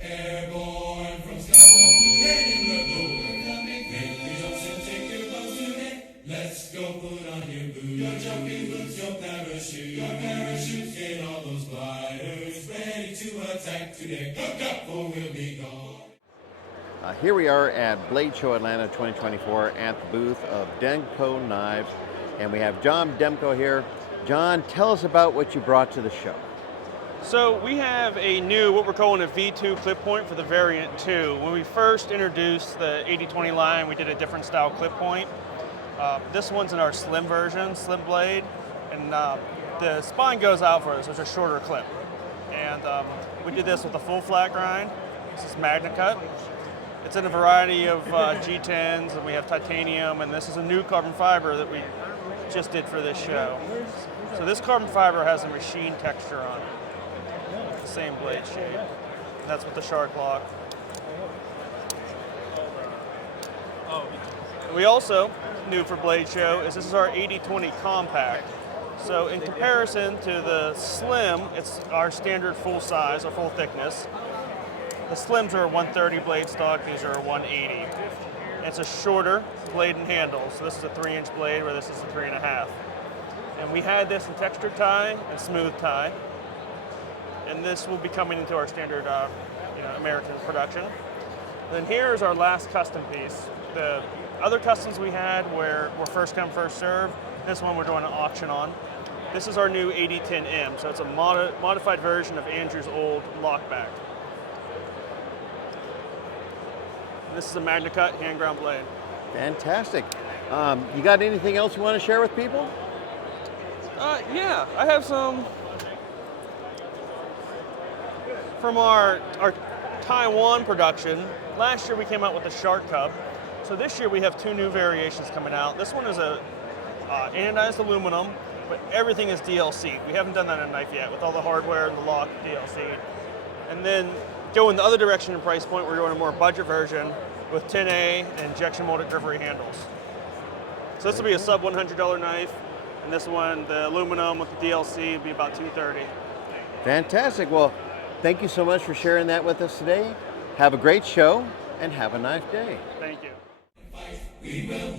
Airborne from skies up to in the blue. Coming, make your jumps and take your bows today. Let's go put on your boots, your jumping boots, your parachutes, get all those gliders ready to attack today. Hook up or we'll be gone. Here we are at Blade Show Atlanta 2024 at the booth of Demko Knives, and we have John Demko here. John, tell us about what you brought to the show. So we have a new, what we're calling a V2 clip point for the Variant 2. When we first introduced the 8020 line, we did a different style clip point. This one's in our slim version, slim blade, and the spine goes out for this, so it's a shorter clip. And we did this with a full flat grind. This is Magna Cut. It's in a variety of G10s, and we have titanium, and this is a new carbon fiber that we just did for this show. So this carbon fiber has a machine texture on it. The same blade shape. And that's with the shark lock. We also, new for Blade Show, is this is our 8020 compact. So in comparison to the slim, it's our standard full size or full thickness. The slims are a 130 blade stock, these are a 180. It's a shorter blade and handle, so this is a 3-inch blade where this is a 3.5. And we had this in textured tie and smooth tie. And this will be coming into our standard American production. Then here is our last custom piece. The other customs we had were first come, first serve. This one we're doing an auction on. This is our new 8010M, so it's a modified version of Andrew's old lockback. And this is a Magna Cut hand ground blade. Fantastic. You got anything else you want to share with people? Yeah, I have some from our Taiwan production. Last year we came out with the Shark Cub. So this year we have 2 new variations coming out. This one is a anodized aluminum, but everything is DLC. We haven't done that in a knife yet with all the hardware and the lock DLC. And then going the other direction in price point, we're doing a more budget version with 10A and injection molded grippery handles. So this will be a sub $100 knife, and this one, the aluminum with the DLC, will be about $230. Fantastic. Well, thank you so much for sharing that with us today. Have a great show and have a nice day. Thank you. We will